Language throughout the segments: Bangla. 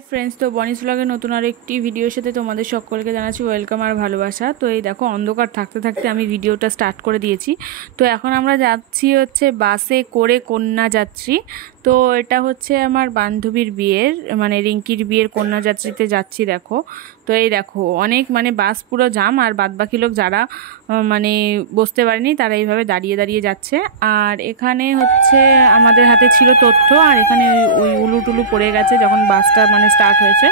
फ्रेंड्स तो बनिस ब्लगे नतून आरेकटी भिडियोर साथे तोमादेर सकलके जानाच्छि वेलकाम और भालोबासा। तो ये देखो अंधकार थाकते थाकते आमी भिडियोटा स्टार्ट करे दिएछि। तो एखन आमरा जाচ্ছি হচ্ছে बासे करे कन्याযাত্রী। तो এটা হচ্ছে আমার বান্ধবীর বিয়ের মানে রিঙ্কির বিয়ের কন্যাযাত্রীতে যাচ্ছি দেখো। তো এই দেখো অনেক মানে বাস পুরো জাম আর বাদবাকি লোক যারা মানে বসতে পারেনি তারা এইভাবে দাঁড়িয়ে দাঁড়িয়ে যাচ্ছে। আর এখানে হচ্ছে আমাদের হাতে ছিল তথ্য আর এখানে ওই উলুটুলু পড়ে গেছে যখন বাসটা মানে স্টার্ট হয়েছে।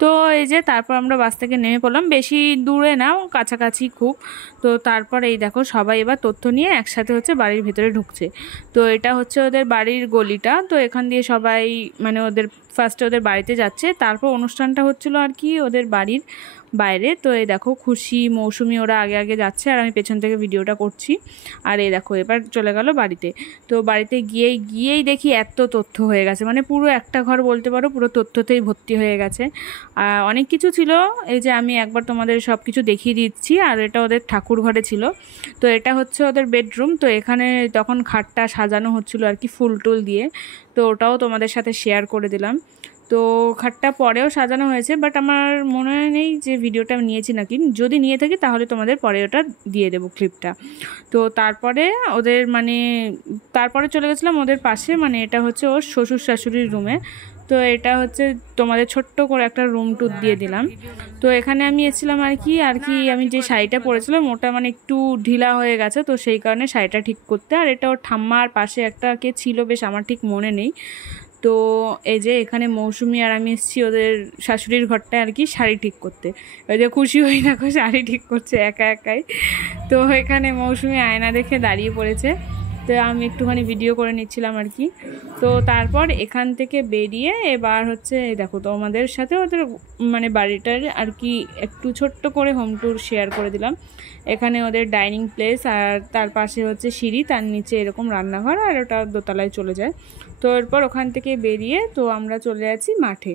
তো এই যে তারপর আমরা বাস থেকে নেমে পড়লাম, বেশি দূরে না কাছাকাছি খুব। তো তারপর এই দেখো সবাই এবার তথ্য নিয়ে একসাথে হচ্ছে বাড়ির ভেতরে ঢুকছে। তো এটা হচ্ছে ওদের বাড়ির গলিটা। তো এখান দিয়ে সবাই মানে ওদের ফার্স্টে ওদের বাড়িতে যাচ্ছে, তারপর অনুষ্ঠানটা হচ্ছিল আর কি ওদের বাড়ির বাইরে। তো এই দেখো খুশি মৌসুমি ওরা আগে আগে যাচ্ছে আর আমি পেছন থেকে ভিডিওটা করছি। আর এই দেখো এবার চলে গেল বাড়িতে। তো বাড়িতে গিয়েই দেখি এত তথ্য হয়ে গেছে, মানে পুরো একটা ঘর বলতে পারো পুরো তথ্যতেই ভর্তি হয়ে গেছে। আর অনেক কিছু ছিল, এই যে আমি একবার তোমাদের সব কিছু দেখিয়ে দিচ্ছি। আর এটা ওদের ঠাকুর ঘরে ছিল। তো এটা হচ্ছে ওদের বেডরুম। তো এখানে তখন খাটটা সাজানো হচ্ছিল আর কি ফুল টুল দিয়ে। তো ওটাও তোমাদের সাথে শেয়ার করে দিলাম। তো খাটটা পরেও সাজানো হয়েছে, বাট আমার মনে নেই যে ভিডিওটা নিয়েছি নাকি, যদি নিয়ে থাকি তাহলে তোমাদের পরে ওটা দিয়ে দেবো ক্লিপটা। তো তারপরে ওদের মানে তারপরে চলে গেছিলাম ওদের পাশে, মানে এটা হচ্ছে ওর শ্বশুর শাশুড়ির রুমে। তো এটা হচ্ছে তোমাদের ছোট্ট করে একটা রুম ট্যুর দিয়ে দিলাম। তো এখানে আমি এসেছিলাম আর কি আমি যে শাড়িটা পরেছিলাম ওটা মানে একটু ঢিলা হয়ে গেছে, তো সেই কারণে শাড়িটা ঠিক করতে। আর এটা ওর ঠাম্মার পাশে একটা কে ছিল বেশ, আমার ঠিক মনে নেই। তো এই যে এখানে মৌসুমি আর আমি এসেছি ওদের শাশুড়ির ঘরটায় আর কি শাড়ি ঠিক করতে। ওই যে খুশি হই দেখো শাড়ি ঠিক করছে একা একাই। তো এখানে মৌসুমি আয়না দেখে দাঁড়িয়ে পড়েছে। তো আমি একটুখানি ভিডিও করে নিচ্ছিলাম আর কি। তো তারপর এখান থেকে বেরিয়ে এবার হচ্ছে দেখো তোমাদের সাথে ওদের মানে বাড়িটার আর কি একটু ছোট্ট করে হোম ট্যুর শেয়ার করে দিলাম। এখানে ওদের ডাইনিং প্লেস আর তার পাশে হচ্ছে সিঁড়ি, তার নিচে এরকম রান্নাঘর আর ওটা দোতলায় চলে যায়। তো এরপর ওখান থেকে বেরিয়ে তো আমরা চলে যাচ্ছি মাঠে।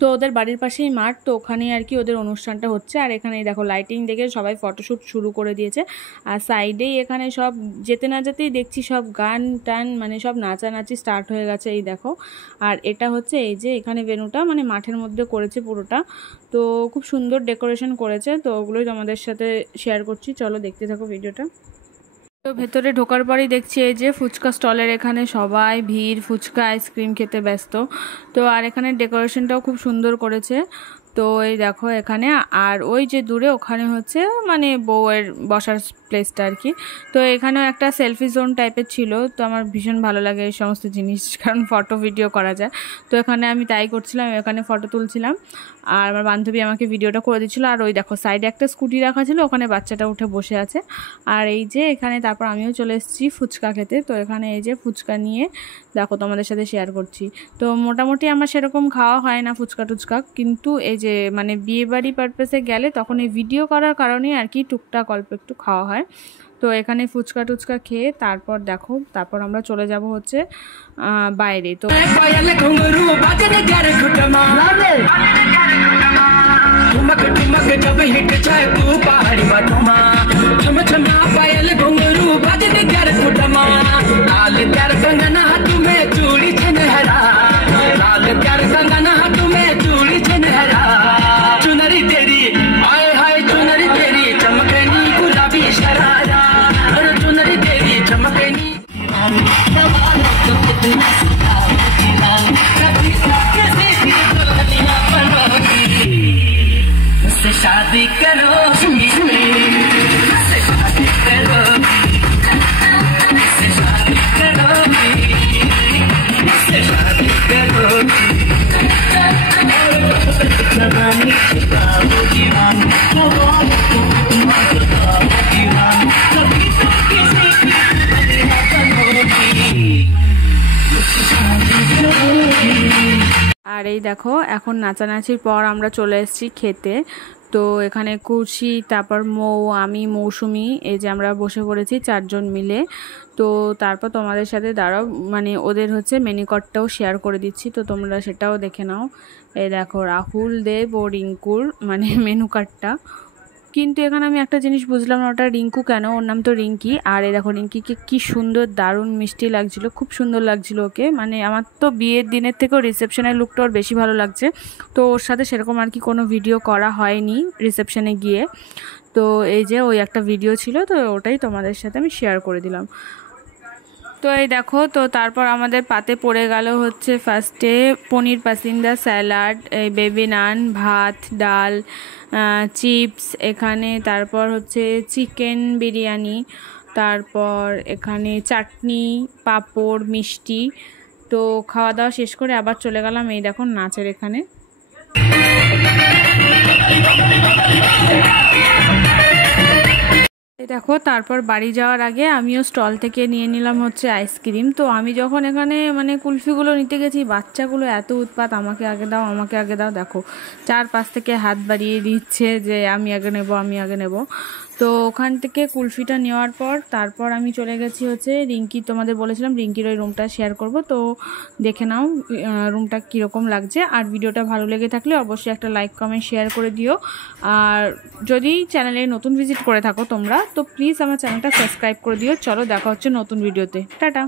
তো ওদের বাড়ির পাশেই মাঠ, তো ওখানেই আর কি ওদের অনুষ্ঠানটা হচ্ছে। আর এখানে দেখো লাইটিং দেখে সবাই ফটোশ্যুট শুরু করে দিয়েছে। আর সাইডেই এখানে সব যেতে না যেতেই দেখছি সব গান টান মানে সব নাচানাচি স্টার্ট হয়ে গেছে এই দেখো। আর এটা হচ্ছে এই যে এখানে ভেন্যুটা মানে মাঠের মধ্যে করেছে পুরোটা। তো খুব সুন্দর ডেকোরেশন করেছে। তো ওগুলোই তোমাদের সাথে শেয়ার করছি, চলো দেখতে থাকো ভিডিওটা। তো ভেতরে ঢোকার পরেই দেখছি এই যে ফুচকা স্টলের এখানে সবাই ভিড়, ফুচকা আইসক্রিম খেতে ব্যস্ত। তো আর এখানে ডেকোরেশনটাও খুব সুন্দর করেছে। তো এই দেখো এখানে আর ওই যে দূরে ওখানে হচ্ছে মানে বউয়ের বসার প্লেসটা আর কি। তো এখানেও একটা সেলফি জোন টাইপের ছিল। তো আমার ভীষণ ভালো লাগে এই সমস্ত জিনিস, কারণ ফটো ভিডিও করা যায়। তো এখানে আমি তাই করছিলাম, এখানে ফটো তুলছিলাম আর আমার বান্ধবী আমাকে ভিডিওটা করে দিচ্ছিলো। আর ওই দেখো সাইডে একটা স্কুটি রাখা ছিল, ওখানে বাচ্চাটা উঠে বসে আছে। আর এই যে এখানে তারপর আমিও চলে এসেছি ফুচকা খেতে। তো এখানে এই যে ফুচকা নিয়ে দেখো তোমাদের সাথে শেয়ার করছি। তো মোটামুটি আমার সেরকম খাওয়া হয় না ফুচকা টুচকা, কিন্তু এই যে মানে বিয়েবাড়ি পারপাসে গেলে তখন এই ভিডিও করার কারণেই আর কি টুকটাক অল্প একটু খাওয়া হয়। তো এখানে ফুচকা টুচকা খেয়ে তারপর দেখো তারপর আমরা চলে যাব হচ্ছে বাইরে। তো शादी करो शादी करो शादी करो আর এই দেখো এখন নাচানাচির পর আমরা চলে এসেছি খেতে। তো এখানে খুশি তারপর আমি মৌসুমি এই যে আমরা বসে পড়েছি চারজন মিলে। তো তারপর তোমাদের সাথে দাঁড়াও মানে ওদের হচ্ছে মেনু কার্ডটাও শেয়ার করে দিচ্ছি, তো তোমরা সেটাও দেখে নাও। এই দেখো রাহুল দেব ও রিঙ্কুর মানে মেনু কার্ডটা কিন্তু এখানে আমি একটা জিনিস বুঝলাম না, ওটা রিঙ্কু কেন, ওর নাম তো রিঙ্কি। আর এই দেখো রিঙ্কিকে কি সুন্দর দারুণ মিষ্টি লাগছিল, খুব সুন্দর লাগছিল ওকে। মানে আমার তো বিয়ের দিনের থেকেও রিসেপশনের লুকটা ওর বেশি ভালো লাগছে। তো ওর সাথে সেরকম আর কি কোনো ভিডিও করা হয়নি রিসেপশনে গিয়ে। তো এই যে ওই একটা ভিডিও ছিল, তো ওটাই তোমাদের সাথে আমি শেয়ার করে দিলাম। তো এই দেখো, তো তারপর আমাদের পাতে পড়ে গেল হচ্ছে ফার্স্টে পনির পাসিন্দা স্যালাড, এই বেবি নান, ভাত, ডাল, চিপস এখানে, তারপর হচ্ছে চিকেন বিরিয়ানি, তারপর এখানে চাটনি, পাঁপড়, মিষ্টি। তো খাওয়া দাওয়া শেষ করে আবার চলে গেলাম এই দেখো নাচের এখানে। দেখো তারপর বাড়ি যাওয়ার আগে আমিও স্টল থেকে নিয়ে নিলাম হচ্ছে আইসক্রিম। তো আমি যখন এখানে মানে কুলফিগুলো নিতে গেছি, বাচ্চাগুলো এত উৎপাত, আমাকে আগে দাও, আমাকে আগে দাও। দেখো 4-5 থেকে হাত বাড়িয়ে দিচ্ছে যে আমি আগে নেব, আমি আগে নেব। তো ওখান থেকে কুলফিটা নেওয়ার পর তারপর আমি চলে গেছি হচ্ছে রিঙ্কি, তোমাদের বলেছিলাম রিঙ্কির ওই রুমটা শেয়ার করব। তো দেখে নাও রুমটা কীরকম লাগছে। আর ভিডিওটা ভালো লেগে থাকলে অবশ্যই একটা লাইক কমেন্ট শেয়ার করে দিও। আর যদি চ্যানেলে নতুন ভিজিট করে থাকো তোমরা, তো প্লিজ আমার চ্যানেলটা সাবস্ক্রাইব করে দিও। চলো দেখা হচ্ছে নতুন ভিডিওতে, টাটা।